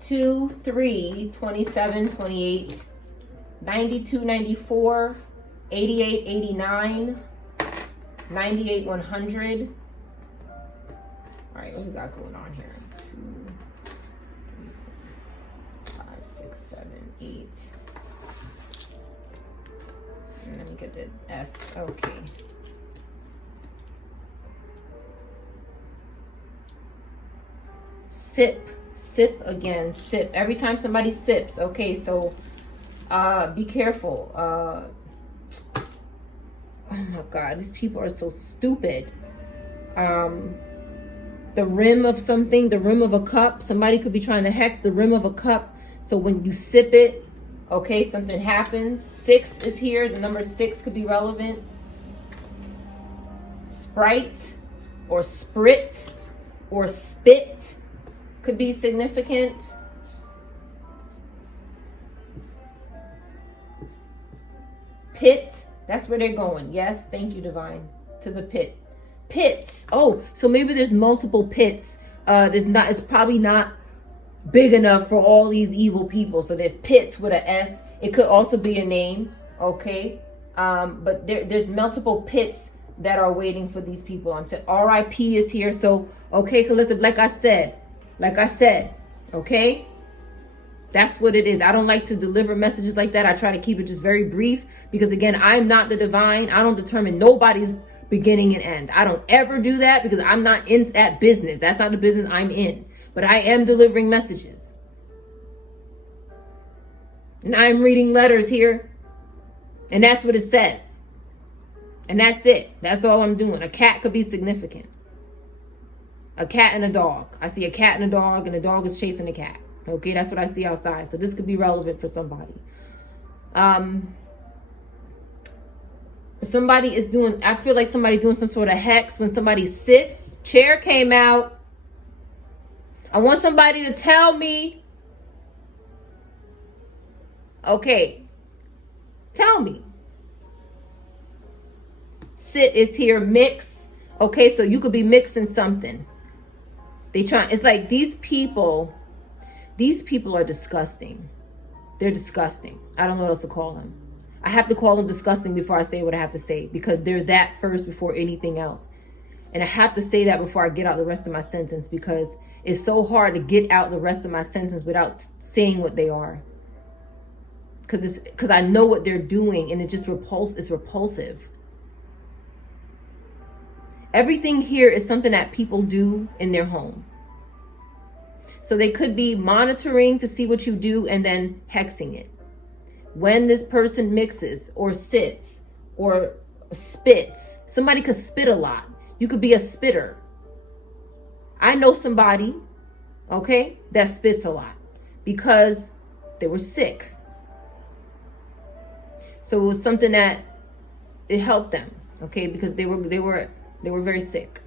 2, 3, 27, 28, 92, 94, 88, 89, 98, 100. All right, what we got going on here? 2, 3, 4, 5, 6, 7, 8. And let me get the S. Okay. Sip again, sip. Every time somebody sips, okay, so be careful. Oh my God, these people are so stupid. The rim of something, the rim of a cup, somebody could be trying to hex the rim of a cup. So when you sip it, okay, something happens. 6 is here. The number 6 could be relevant. Sprite or sprit or spit could be significant. Pit, that's where they're going. Yes, thank you, Divine. To the pit. Pits. Oh, so maybe there's multiple pits. It's probably not big enough for all these evil people. So there's pits with an S. It could also be a name. Okay. But there's multiple pits that are waiting for these people. RIP is here. So, okay, collective, like I said, okay, that's what it is. I don't like to deliver messages like that. I try to keep it just very brief because, again, I'm not the divine. I don't determine nobody's beginning and end. I don't ever do that because I'm not in that business. That's not the business I'm in. But I am delivering messages. And I'm reading letters here. And that's what it says. And that's it. That's all I'm doing. A cat could be significant. A cat and a dog. I see a cat and a dog is chasing a cat. Okay, that's what I see outside. So this could be relevant for somebody. Somebody is doing, I feel like somebody's doing some sort of hex when somebody sits. Chair came out. I want somebody to tell me. Okay. Tell me. Sit is here. Mix. Okay, so you could be mixing something. It's like these people are disgusting. They're disgusting. I don't know what else to call them. I have to call them disgusting before I say what I have to say because they're that first before anything else. And I have to say that before I get out the rest of my sentence because it's so hard to get out the rest of my sentence without saying what they are. Because I know what they're doing and it's repulsive. Everything here is something that people do in their home. So they could be monitoring to see what you do and then hexing it. When this person mixes or sits or spits, somebody could spit a lot. You could be a spitter. I know somebody, okay, that spits a lot because they were sick. So it was something that it helped them, okay, because they were very sick.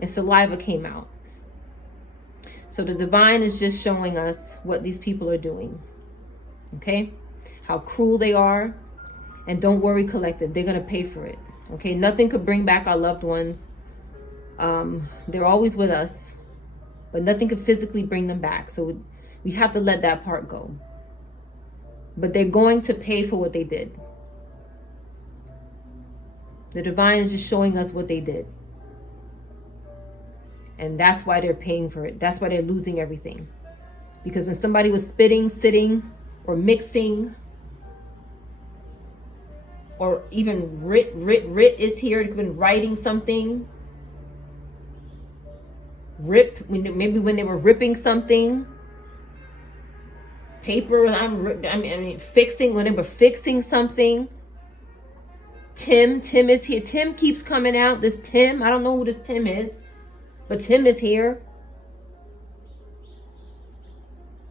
And saliva came out. So the divine is just showing us what these people are doing. Okay? How cruel they are. And don't worry, collective, they're going to pay for it. Okay, nothing could bring back our loved ones. They're always with us, but nothing could physically bring them back. So we have to let that part go. But they're going to pay for what they did. The divine is just showing us what they did. And that's why they're paying for it. That's why they're losing everything. Because when somebody was spitting, sitting, or mixing, or even writ is here, it could have been writing something. Maybe when they were ripping something. Paper, fixing, when they were fixing something. Tim is here. Tim keeps coming out. This Tim, I don't know who this Tim is, but Tim is here.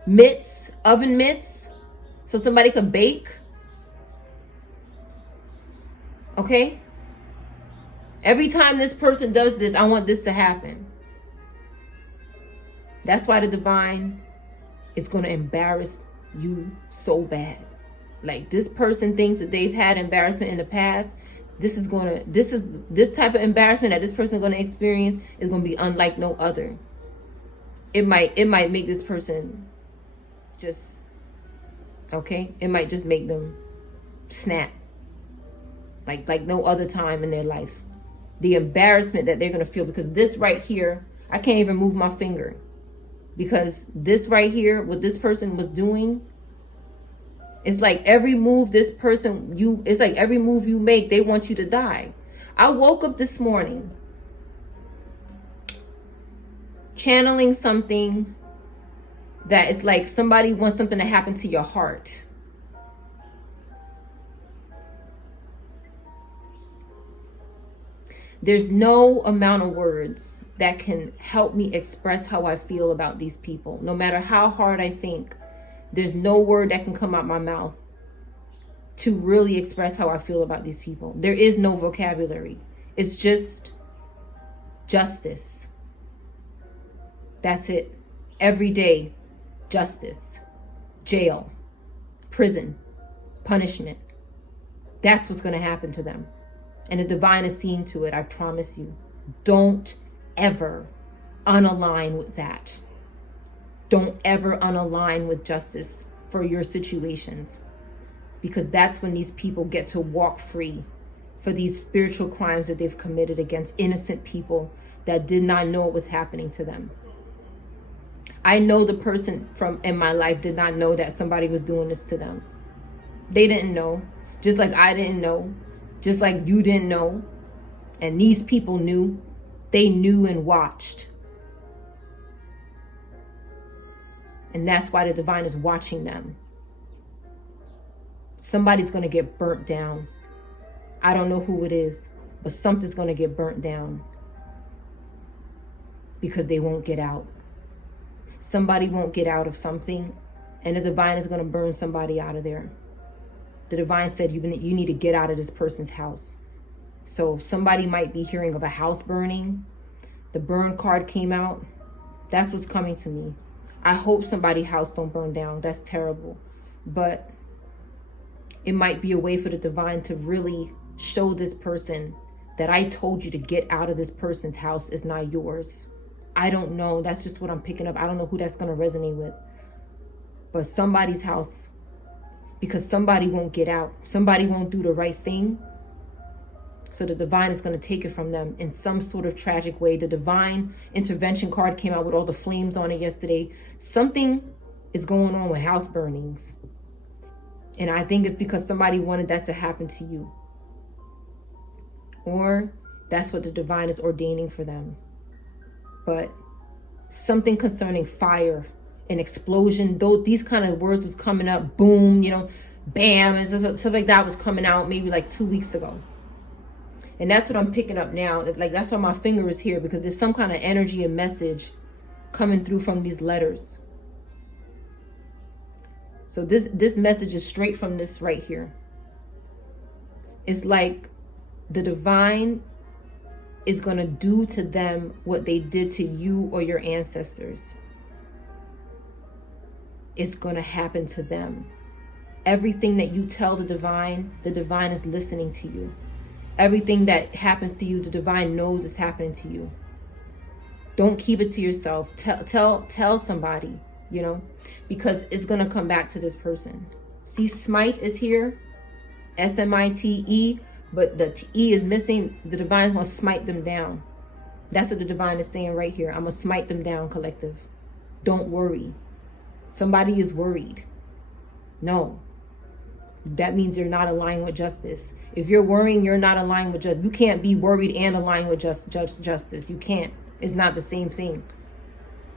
Mitts, oven mitts, so somebody could bake. Okay? Every time this person does this, I want this to happen. That's why the divine is going to embarrass you so bad. Like, this person thinks that they've had embarrassment in the past. This type of embarrassment that this person is going to experience is going to be unlike no other. It might make this person just, okay? It might just make them snap. Like no other time in their life. The embarrassment that they're going to feel, because this right here, I can't even move my finger. Because this right here, what this person was doing, it's like every move this person, it's like every move you make, they want you to die. I woke up this morning channeling something that is like somebody wants something to happen to your heart. There's no amount of words that can help me express how I feel about these people. No matter how hard I think, there's no word that can come out my mouth to really express how I feel about these people. There is no vocabulary. It's just justice. That's it. Every day, justice, jail, prison, punishment. That's what's going to happen to them. And the divine is seeing to it, I promise you. Don't ever unalign with that. Don't ever unalign with justice for your situations. Because that's when these people get to walk free for these spiritual crimes that they've committed against innocent people that did not know what was happening to them. I know the person in my life did not know that somebody was doing this to them. They didn't know. Just like I didn't know. Just like you didn't know. And these people knew. They knew and watched. And that's why the divine is watching them. Somebody's going to get burnt down. I don't know who it is, but something's going to get burnt down. Because they won't get out. Somebody won't get out of something, and the divine is going to burn somebody out of there. The divine said you need to get out of this person's house. So somebody might be hearing of a house burning. The burn card came out. That's what's coming to me. I hope somebody's house don't burn down. That's terrible. But it might be a way for the divine to really show this person that I told you to get out of this person's house is not yours. I don't know. That's just what I'm picking up. I don't know who that's going to resonate with. But somebody's house, because somebody won't get out. Somebody won't do the right thing. So the divine is going to take it from them in some sort of tragic way. The divine intervention card came out with all the flames on it yesterday. Something is going on with house burnings. And I think it's because somebody wanted that to happen to you. Or that's what the divine is ordaining for them. But something concerning fire, an explosion, though these kind of words was coming up, boom, bam, and stuff like that was coming out maybe like 2 weeks ago. And that's what I'm picking up now. Like, that's why my finger is here, because there's some kind of energy and message coming through from these letters. So this message is straight from this right here. It's like the divine is going to do to them what they did to you or your ancestors. It's going to happen to them. Everything that you tell the divine is listening to you. Everything that happens to you, the divine knows is happening to you. Don't keep it to yourself. Tell somebody, you know, because it's going to come back to this person. See, smite is here, S-M-I-T-E, but the E is missing. The divine is going to smite them down. That's what the divine is saying right here. I'm going to smite them down, collective. Don't worry. Somebody is worried. No. That means you're not aligned with justice. If you're worrying, you're not aligned with justice. You can't be worried and aligned with justice. You can't. It's not the same thing.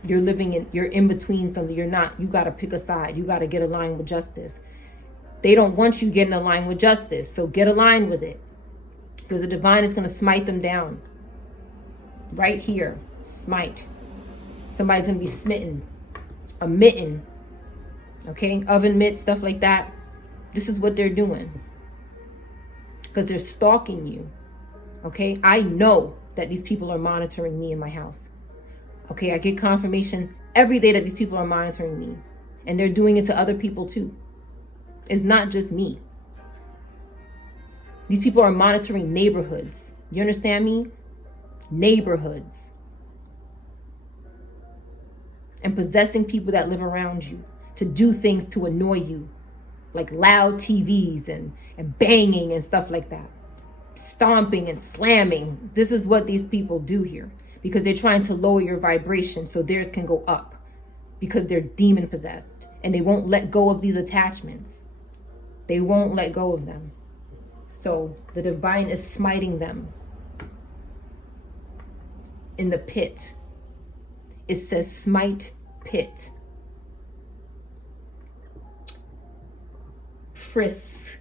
You're in between something. You're not. You got to pick a side. You got to get aligned with justice. They don't want you getting aligned with justice. So get aligned with it. Because the divine is going to smite them down. Right here. Smite. Somebody's going to be smitten. A mitten. Okay? Oven mitt, stuff like that. This is what they're doing. Because they're stalking you. Okay? I know that these people are monitoring me in my house. Okay? I get confirmation every day that these people are monitoring me. And they're doing it to other people too. It's not just me. These people are monitoring neighborhoods. You understand me? Neighborhoods. And possessing people that live around you to do things to annoy you. Like loud TVs and banging and stuff like that. Stomping and slamming. This is what these people do here. Because they're trying to lower your vibration so theirs can go up. Because they're demon possessed. And they won't let go of these attachments. They won't let go of them. So the divine is smiting them. In the pit. It says smite pit. Frisk.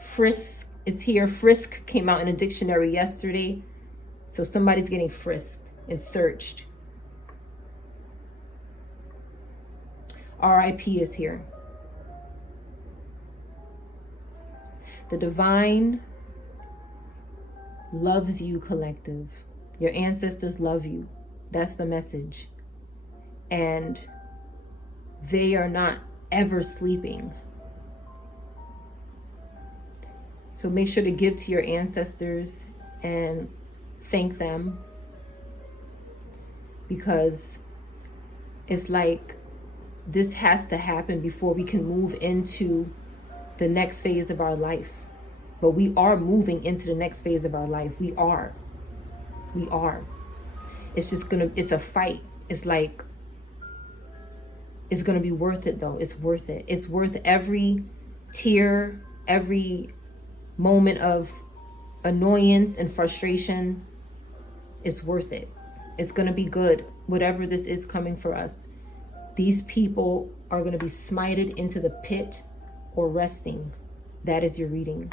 Frisk is here. Frisk came out in a dictionary yesterday. So somebody's getting frisked and searched. RIP is here. The divine loves you, collective. Your ancestors love you. That's the message. And they are not ever sleeping. So make sure to give to your ancestors and thank them. Because it's like this has to happen before we can move into the next phase of our life. But we are moving into the next phase of our life. We are. We are. It's just it's a fight. It's like, it's gonna be worth it though. It's worth it. It's worth every tear, every moment of annoyance and frustration. It's worth it. It's gonna be good. Whatever this is coming for us. These people are gonna be smited into the pit or resting. That is your reading.